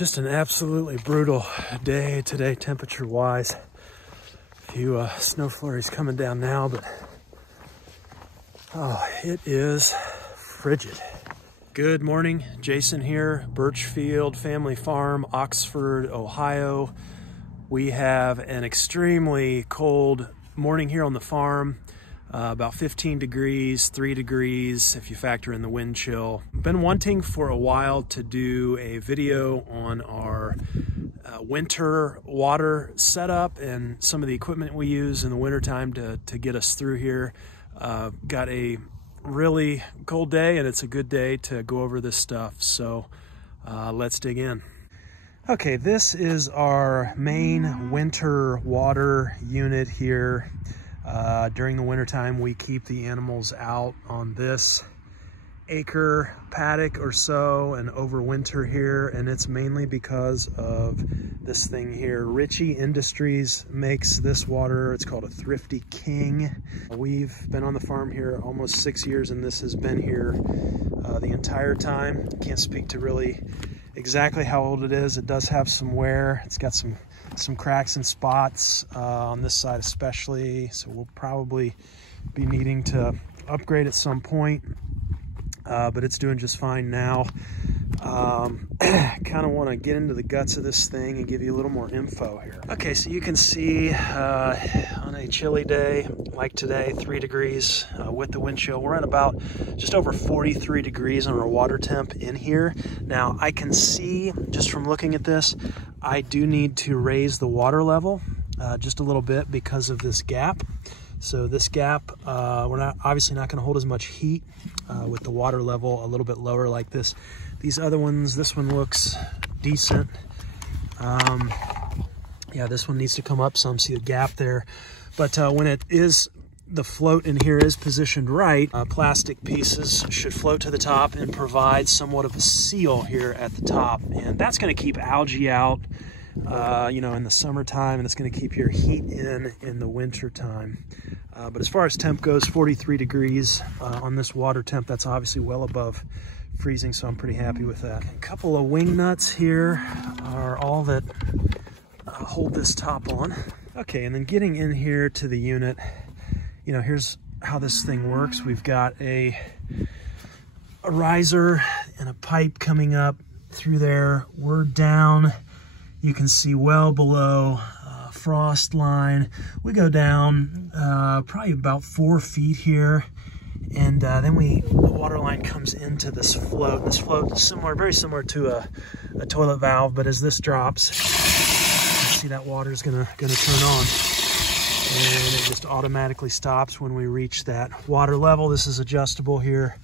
Just an absolutely brutal day today, temperature-wise. A few snow flurries coming down now, but oh, it is frigid. Good morning, Jason here, Birchfield Family Farm, Oxford, Ohio. We have an extremely cold morning here on the farm. About 15 degrees, 3 degrees if you factor in the wind chill. Been wanting for a while to do a video on our winter water setup and some of the equipment we use in the wintertime to get us through here. Got a really cold day and it's a good day to go over this stuff. So let's dig in. Okay, this is our main winter water unit here. During the wintertime, we keep the animals out on this acre paddock or so and overwinter here, and it's mainly because of this thing here. Ritchie Industries makes this water. It's called a Thrifty King. We've been on the farm here almost 6 years, and this has been here the entire time. Can't speak to really exactly how old it is. It does have some wear. It's got some cracks and spots on this side especially, so we'll probably be needing to upgrade at some point, but it's doing just fine now. Kind of want to get into the guts of this thing and give you a little more info here. Okay, so you can see on a chilly day like today, 3 degrees with the wind chill, we're at about just over 43 degrees on our water temp in here. Now I can see just from looking at this, I do need to raise the water level just a little bit because of this gap. So this gap, we're obviously not going to hold as much heat with the water level a little bit lower like this. These other ones, this one looks decent. Yeah, this one needs to come up some, see the gap there. But when it is, the float in here is positioned right, plastic pieces should float to the top and provide somewhat of a seal here at the top. And that's going to keep algae out, you know, in the summertime, and it's going to keep your heat in the winter time. But as far as temp goes, 43 degrees on this water temp, that's obviously well above freezing, so I'm pretty happy with that. A couple of wing nuts here are all that hold this top on. Okay, and then getting in here to the unit, you know, here's how this thing works. We've got a riser and a pipe coming up through there. We're down, you can see well below frost line. We go down probably about 4 feet here, and then the water line comes into this float. This float is similar, very similar to a toilet valve, but as this drops, you see that water is gonna turn on, and it just automatically stops when we reach that water level. This is adjustable here,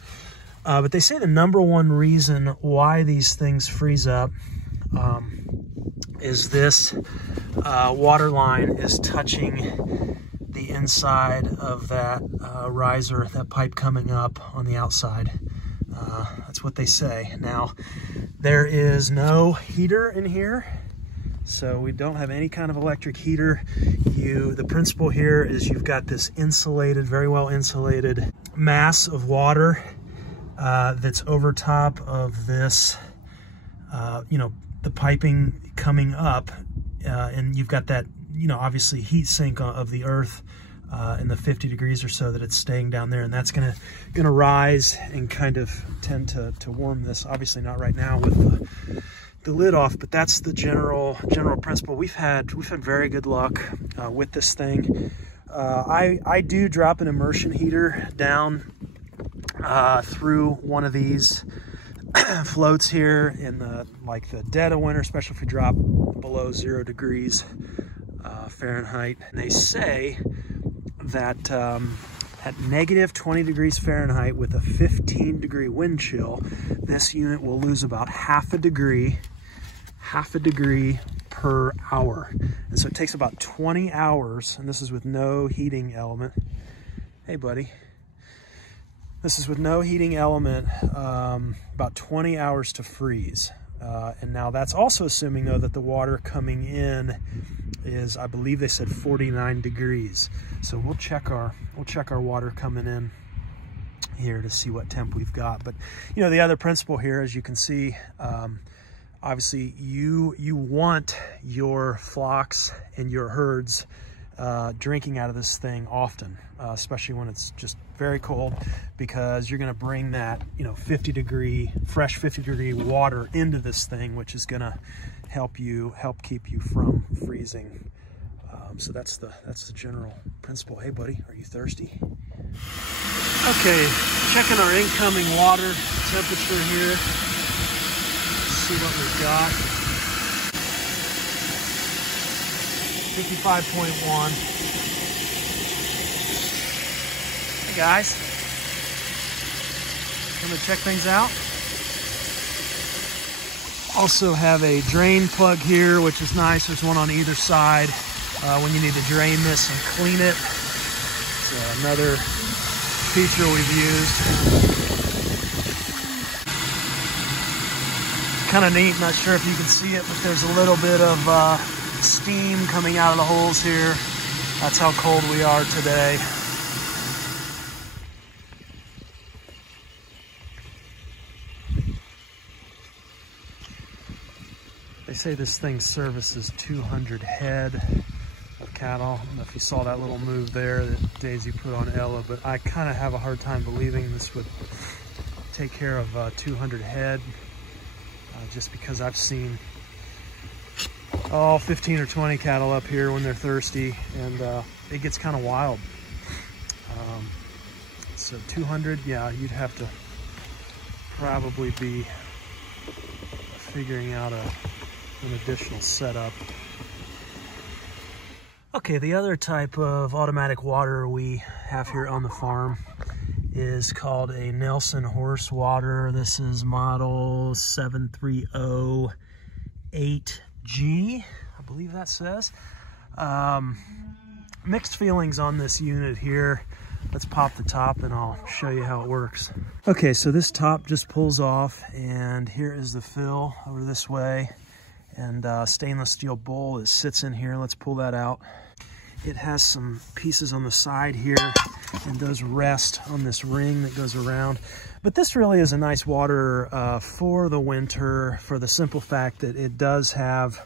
but they say the #1 reason why these things freeze up is this water line is touching the inside of that riser, that pipe coming up on the outside. That's what they say. Now, there is no heater in here, so we don't have any kind of electric heater. The principle here is you've got this insulated, very well insulated mass of water that's over top of this, you know, the piping coming up, and you've got that, you know, obviously heat sink of the earth in the 50 degrees or so that it's staying down there, and that's gonna rise and kind of tend to warm this. Obviously not right now with the lid off, but that's the general principle. We've had very good luck with this thing. I do drop an immersion heater down through one of these floats here in the dead of winter, especially if we drop below 0 degrees Fahrenheit. And they say that at negative 20 degrees Fahrenheit with a 15-degree wind chill, this unit will lose about half a degree per hour. And so it takes about 20 hours, and this is with no heating element. Hey, buddy. This is with no heating element, about 20 hours to freeze. And now that's also assuming, though, that the water coming in is, I believe they said 49 degrees. So we'll check our water coming in here to see what temp we've got. But, you know, the other principle here, as you can see, obviously you want your flocks and your herds drinking out of this thing often, especially when it's just very cold, because you're going to bring that, you know, fresh 50 degree water into this thing, which is going to help keep you from freezing. So that's the general principle. Hey buddy, are you thirsty? Okay, checking our incoming water temperature here. Let's see what we've got. 55.1. Hey guys, gonna check things out. Also have a drain plug here, which is nice. There's one on either side when you need to drain this and clean it. It's another feature we've used. Kind of neat, not sure if you can see it, but there's a little bit of steam coming out of the holes here. That's how cold we are today. They say this thing services 200 head of cattle. I don't know if you saw that little move there that Daisy put on Ella, but I kind of have a hard time believing this would take care of 200 head, just because I've seen 15 or 20 cattle up here when they're thirsty, and it gets kind of wild. So 200, yeah, you'd have to probably be figuring out an additional setup. Okay, the other type of automatic water we have here on the farm is called a Nelson horse water. This is model 7308G, I believe that says. Mixed feelings on this unit here. Let's pop the top and I'll show you how it works. Okay, so this top just pulls off, and here is the fill over this way, and stainless steel bowl that sits in here. Let's pull that out. It has some pieces on the side here, and those rest on this ring that goes around. But this really is a nice water for the winter, for the simple fact that it does have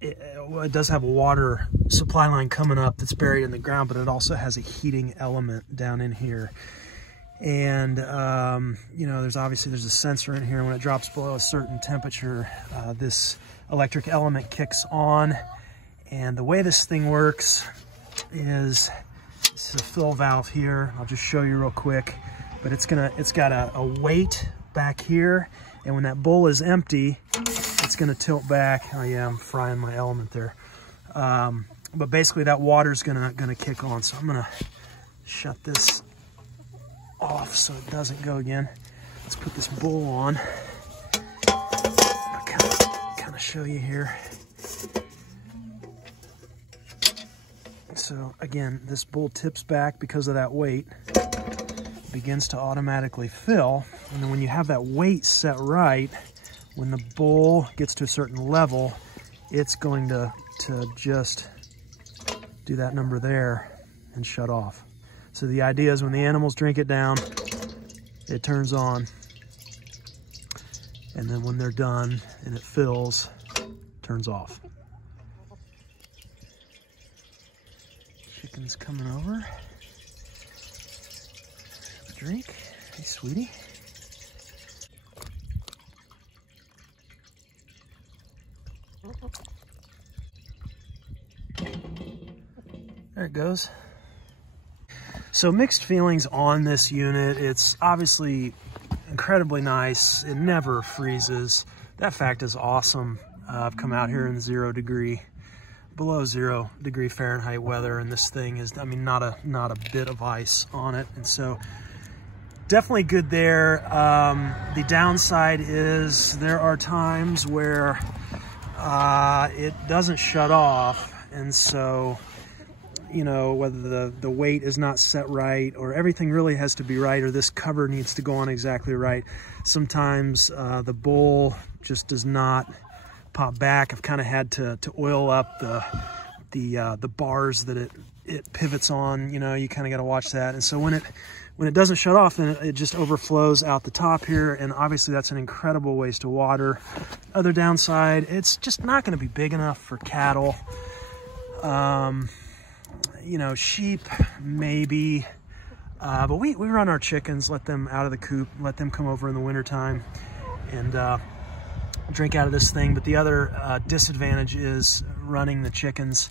it does have a water supply line coming up that's buried in the ground, but it also has a heating element down in here. And you know, there's a sensor in here. When it drops below a certain temperature, this electric element kicks on. And the way this thing works is, this is a fill valve here. I'll just show you real quick, but it's got a weight back here, and when that bowl is empty, it's gonna tilt back. Oh yeah, I'm frying my element there. But basically that water's gonna kick on. So I'm gonna shut this off so it doesn't go again. Let's put this bowl on. I'll kind of show you here. So again, this bowl tips back because of that weight, begins to automatically fill. And then when you have that weight set right, when the bowl gets to a certain level, it's going to just do that number there and shut off. So the idea is when the animals drink it down, it turns on. And then when they're done and it fills, it turns off. Chicken's coming over. Have a drink. Hey, sweetie. There it goes. So mixed feelings on this unit. It's obviously incredibly nice. It never freezes. That fact is awesome. I've come out here in below 0 degree Fahrenheit weather, and this thing is, I mean, not a bit of ice on it. And so definitely good there. The downside is there are times where it doesn't shut off, and so, you know, whether the weight is not set right, or everything really has to be right, or this cover needs to go on exactly right. Sometimes the bowl just does not pop back. I've kind of had to oil up the bars that it it pivots on, you know, you kind of got to watch that. And so when it doesn't shut off, then it just overflows out the top here, and obviously that's an incredible waste of water. Other downside, it's just not going to be big enough for cattle. You know, sheep maybe, but we run our chickens, let them out of the coop, let them come over in the wintertime and drink out of this thing. But the other disadvantage is running the chickens.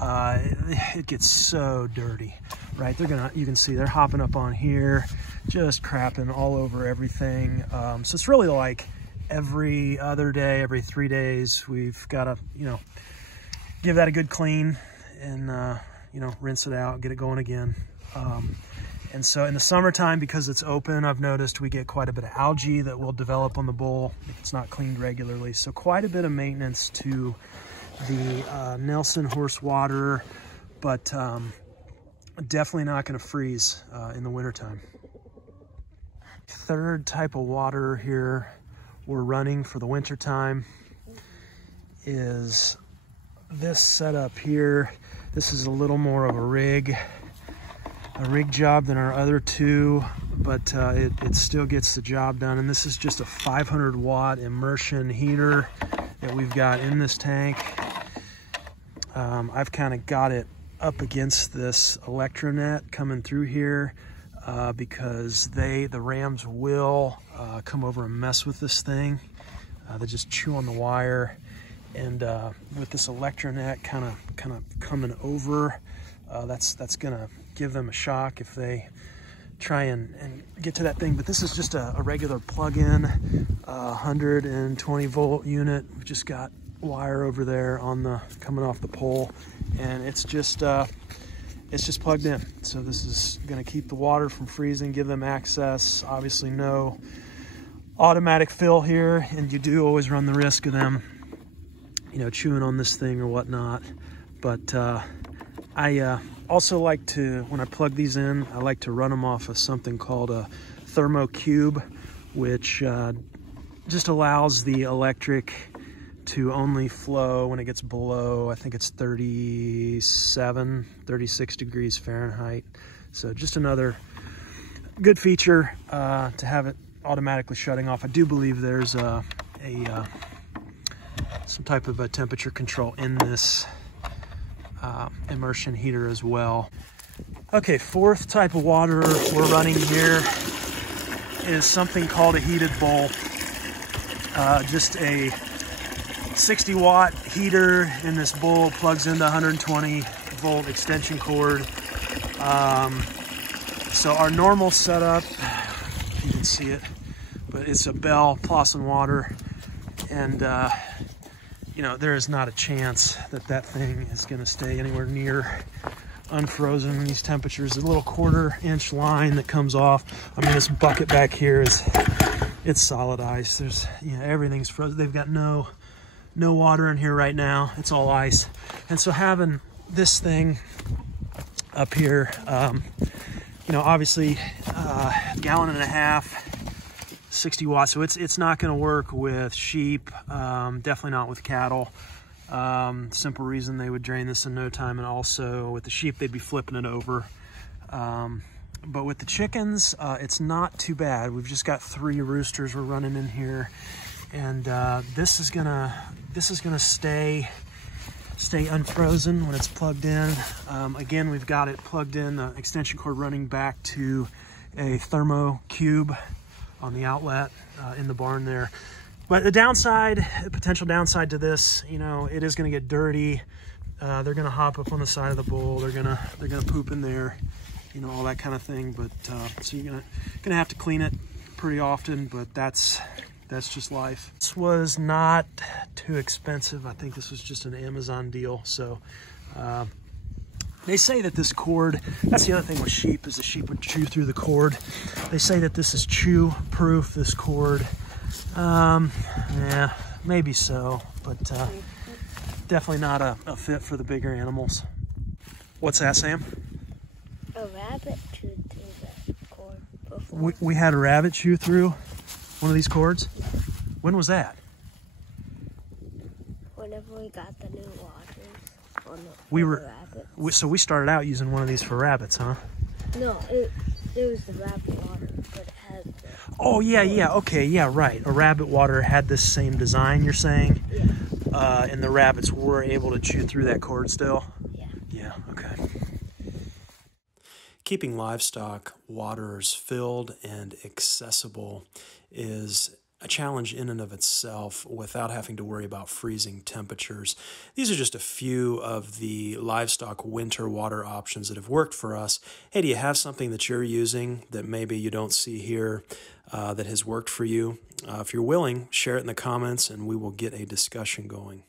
It gets so dirty, right? You can see they're hopping up on here, just crapping all over everything. So it's really like every other day, every 3 days, we've got to, you know, give that a good clean and, you know, rinse it out, get it going again. And so in the summertime, because it's open, I've noticed we get quite a bit of algae that will develop on the bull if it's not cleaned regularly. So quite a bit of maintenance to the Nelson horse water, but definitely not going to freeze in the wintertime. Third type of water here we're running for the wintertime is this setup here. This is a little more of a rig job than our other two, but it still gets the job done. And this is just a 500 watt immersion heater that we've got in this tank. I've kind of got it up against this electronet coming through here because the rams will come over and mess with this thing. They just chew on the wire, and with this electronet kind of coming over, that's gonna give them a shock if they try and get to that thing. But this is just a regular plug-in 120 volt unit. We've just got wire over there on the coming off the pole, and it's just plugged in. So this is going to keep the water from freezing, give them access. Obviously no automatic fill here, and you do always run the risk of them, you know, chewing on this thing or whatnot. But I also like to, when I plug these in, I like to run them off of something called a thermo cube, which just allows the electric to only flow when it gets below, I think it's 36 degrees Fahrenheit. So just another good feature to have it automatically shutting off. I do believe there's some type of a temperature control in this immersion heater as well. Okay, fourth type of water we're running here is something called a heated bowl. Just a 60 watt heater in this bowl, plugs into 120 volt extension cord. So our normal setup, if you can see it, but it's a Bell Plossin water, and you know, there is not a chance that thing is going to stay anywhere near unfrozen in these temperatures. A little 1/4 inch line that comes off. I mean, this bucket back here it's solid ice. There's, you know, everything's frozen. They've got no water in here right now. It's all ice. And so having this thing up here, you know, obviously gallon and a half, 60 watts. So it's not going to work with sheep, definitely not with cattle. Simple reason, they would drain this in no time. And also with the sheep, they'd be flipping it over. But with the chickens, it's not too bad. We've just got 3 roosters we're running in here. And this is gonna stay unfrozen when it's plugged in. Again, we've got it plugged in, the extension cord running back to a thermo cube on the outlet in the barn there. But the downside, potential downside to this, you know, it is gonna get dirty. They're gonna hop up on the side of the bowl. They're gonna poop in there, you know, all that kind of thing. But so you're gonna have to clean it pretty often, but that's just life. This was not too expensive. I think this was just an Amazon deal. So they say that this cord, that's the other thing with sheep, is the sheep would chew through the cord. They say that this is chew proof, this cord. Yeah, maybe so, but definitely not a fit for the bigger animals. What's that, Sam? A rabbit chewed through the cord before. We had a rabbit chew through one of these cords? When was that? Whenever we got the new waters. rabbits. So we started out using one of these for rabbits, huh? No, it was the rabbit water, but it has the... Oh, yeah, okay, yeah, right. A rabbit water had this same design, you're saying? Yeah. And the rabbits were able to chew through that cord still? Yeah. Yeah, okay. Keeping livestock waters filled and accessible is a challenge in and of itself without having to worry about freezing temperatures. These are just a few of the livestock winter water options that have worked for us. Hey, do you have something that you're using that maybe you don't see here that has worked for you? If you're willing, share it in the comments and we will get a discussion going.